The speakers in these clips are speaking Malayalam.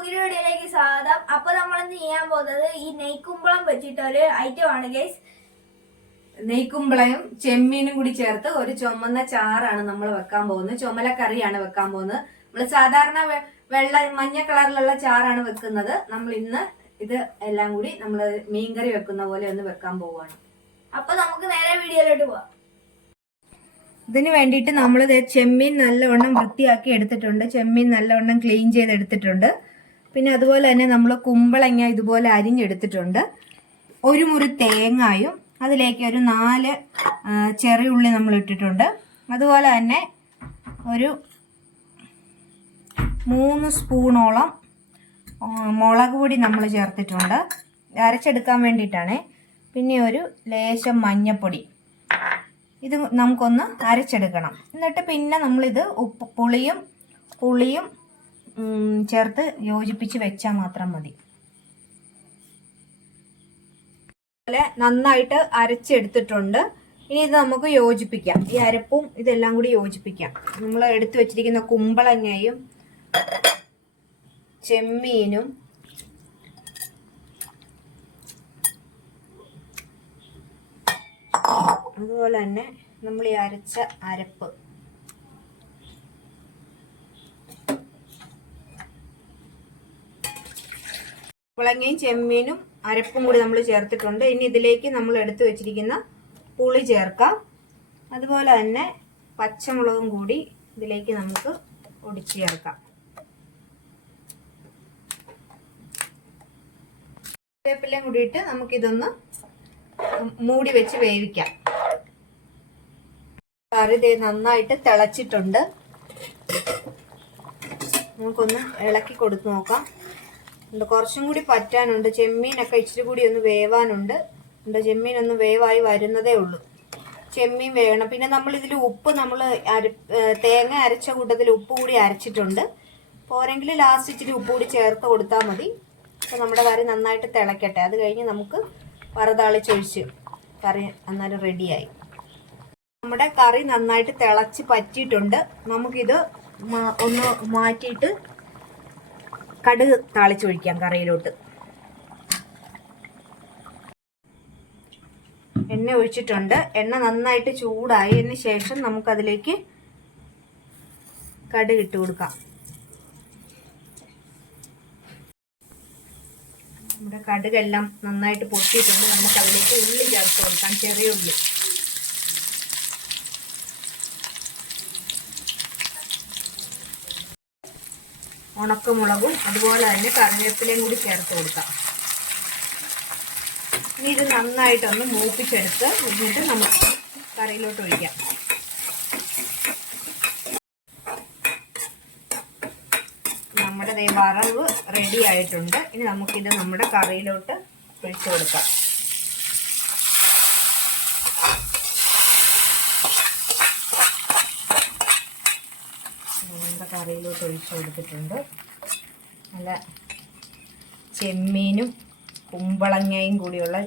പുതിയ വീഡിയോയിലേക്ക് സ്വാഗതം. അപ്പോൾ നമ്മൾ ഇന്ന് ചെയ്യാൻ പോകുന്നത് ഈ നെയ്ക്കുമ്പളം വെച്ചിട്ടൊരു ഐറ്റം ആണ് ഗൈസ്. നെയ്ക്കുമ്പളയും ചെമ്മീനും കൂടി ചേർത്ത് ഒരു ചുമന്ന ചാറാണ് നമ്മൾ വെക്കാൻ പോകുന്നത്. ചുമലക്കറിയാണ് വെക്കാൻ പോകുന്നത്. നമ്മൾ സാധാരണ മഞ്ഞ കളറിലുള്ള ചാറാണ് വെക്കുന്നത്. നമ്മൾ ഇന്ന് ഇത് എല്ലാം കൂടി നമ്മൾ മീൻകറി വെക്കുന്ന പോലെ ഒന്ന് വെക്കാൻ പോവുകയാണ്. അപ്പൊ നമുക്ക് നേരെ വീഡിയോയിലോട്ട് പോവാം. ഇതിന് വേണ്ടിയിട്ട് നമ്മൾ ചെമ്മീൻ നല്ലവണ്ണം വൃത്തിയാക്കി എടുത്തിട്ടുണ്ട്. ചെമ്മീൻ നല്ലവണ്ണം ക്ലീൻ ചെയ്തെടുത്തിട്ടുണ്ട്. പിന്നെ അതുപോലെ തന്നെ നമ്മൾ കുമ്പളങ്ങ ഇതുപോലെ അരിഞ്ഞെടുത്തിട്ടുണ്ട്. ഒരു മുറി തേങ്ങായും അതിലേക്ക് ഒരു 4 ചെറിയുള്ളി നമ്മൾ ഇട്ടിട്ടുണ്ട്. അതുപോലെ തന്നെ ഒരു 3 സ്പൂണോളം മുളക് പൊടി നമ്മൾ ചേർത്തിട്ടുണ്ട്, അരച്ചെടുക്കാൻ വേണ്ടിയിട്ടാണ്. പിന്നെ ഒരു ലേശം മഞ്ഞപ്പൊടി. ഇത് നമുക്കൊന്ന് അരച്ചെടുക്കണം. എന്നിട്ട് പിന്നെ നമ്മളിത് പുളിയും ചേർത്ത് യോജിപ്പിച്ച് വെച്ചാൽ മാത്രം മതി. അതുപോലെ നന്നായിട്ട് അരച്ചെടുത്തിട്ടുണ്ട്. ഇനി ഇത് നമുക്ക് യോജിപ്പിക്കാം. ഈ അരപ്പും ഇതെല്ലാം കൂടി യോജിപ്പിക്കാം. നമ്മൾ എടുത്തു വെച്ചിരിക്കുന്ന കുമ്പളങ്ങയും ചെമ്മീനും അതുപോലെ തന്നെ നമ്മൾ ഈ അരച്ച അരപ്പ് കുമ്പളങ്ങയും ചെമ്മീനും അരപ്പും കൂടി നമ്മൾ ചേർത്തിട്ടുണ്ട്. ഇനി ഇതിലേക്ക് നമ്മൾ എടുത്തു വെച്ചിരിക്കുന്ന പുളി ചേർക്കാം. അതുപോലെ തന്നെ പച്ചമുളകും കൂടി ഇതിലേക്ക് നമുക്ക് ഒടിച്ച് ചേർക്കാം. വേപ്പിലയും കൂടിയിട്ട് നമുക്കിതൊന്ന് മൂടി വെച്ച് വേവിക്കാം. കറി നന്നായിട്ട് തിളച്ചിട്ടുണ്ട്. നമുക്കൊന്ന് ഇളക്കി കൊടുത്ത് നോക്കാം. കുറച്ചും കൂടി പറ്റാനുണ്ട്. ചെമ്മീനൊക്കെ ഇച്ചിരി കൂടി ഒന്ന് വേവാനുണ്ട്. ചെമ്മീൻ ഒന്ന് വേവായി വരുന്നതേ ഉള്ളൂ. ചെമ്മീൻ വേവണം. പിന്നെ നമ്മൾ ഇതിൽ ഉപ്പ് തേങ്ങ അരച്ച കൂട്ടത്തിൽ ഉപ്പ് കൂടി അരച്ചിട്ടുണ്ട്. പോരെങ്കിൽ ലാസ്റ്റ് ഇച്ചിരി ഉപ്പ് കൂടി ചേർത്ത് കൊടുത്താൽ മതി. അപ്പോൾ നമ്മുടെ കറി നന്നായിട്ട് തിളക്കട്ടെ. അത് കഴിഞ്ഞ് നമുക്ക് വറുതാളിച്ചൊഴിച്ച് കറി അന്നേരം റെഡിയായി. നമ്മുടെ കറി നന്നായിട്ട് തിളച്ച് പറ്റിയിട്ടുണ്ട്. നമുക്കിത് ഒന്ന് മാറ്റിയിട്ട് കടുക് താളിച്ചൊഴിക്കാം കറിയിലോട്ട്. എണ്ണ ഒഴിച്ചിട്ടുണ്ട്. എണ്ണ നന്നായിട്ട് ചൂടായതിന് ശേഷം നമുക്കതിലേക്ക് കടുക് ഇട്ട് കൊടുക്കാം. നമ്മുടെ കടുകെല്ലാം നന്നായിട്ട് പൊട്ടിയിട്ടുണ്ട്. നമുക്ക് അതിലേക്ക് ഉള്ളി ചേർത്ത് കൊടുക്കാം. ചെറിയ ഉള്ളി, ഉണക്കമുളകും അതുപോലെ തന്നെ കറിവേപ്പിലയും കൂടി ചേർത്ത് കൊടുക്കാം. ഇനി ഇത് നന്നായിട്ടൊന്ന് മൂപ്പിച്ചെടുത്ത് എന്നിട്ട് നമുക്ക് കറിയിലോട്ട് ഒഴിക്കാം. നമ്മുടെ വറവ് റെഡി ആയിട്ടുണ്ട്. ഇനി നമുക്കിത് നമ്മുടെ കറിയിലോട്ട് ഒഴിച്ചു കൊടുക്കാം. നമ്മുടെ കറിയിലോട്ട് ഒഴിച്ചു കൊടുത്തിട്ടുണ്ട്. നല്ല ചെമ്മീനും കുമ്പളങ്ങയും കൂടിയുള്ള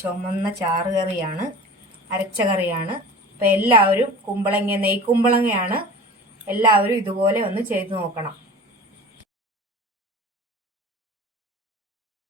ചുമന്ന ചാറ് കറിയാണ്, അരച്ച കറിയാണ്. അപ്പം എല്ലാവരും നെയ്ക്കുമ്പളങ്ങയാണ്. എല്ലാവരും ഇതുപോലെ ഒന്ന് ചെയ്ത് നോക്കണം.